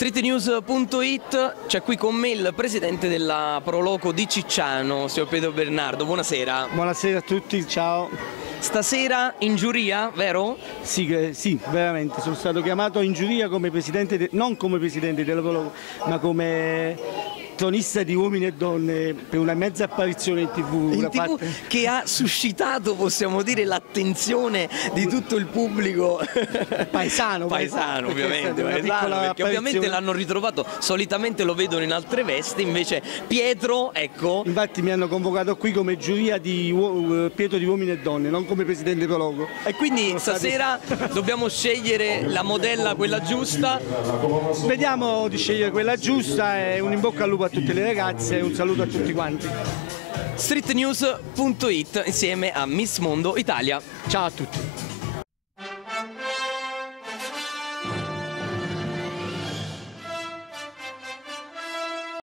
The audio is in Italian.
Streetnews.it, c'è qui con me il presidente della Proloco di Cicciano, signor Pietro Bernardo, buonasera. Buonasera a tutti, ciao. Stasera in giuria, vero? Sì, veramente, sono stato chiamato in giuria come presidente, non come presidente della Proloco, ma come tronista di Uomini e Donne per una mezza apparizione in TV. Che ha suscitato, possiamo dire, l'attenzione di tutto il pubblico paesano ovviamente, perché ovviamente l'hanno ritrovato, solitamente lo vedono in altre vesti, invece Pietro, ecco. Infatti mi hanno convocato qui come giuria di Pietro di Uomini e Donne, non come presidente Proloco. E quindi stasera dobbiamo scegliere la modella, quella giusta. Vediamo di scegliere quella giusta e un in bocca al lupo a tutte le ragazze e un saluto a tutti quanti. Streetnews.it insieme a Miss Mondo Italia. Ciao a tutti.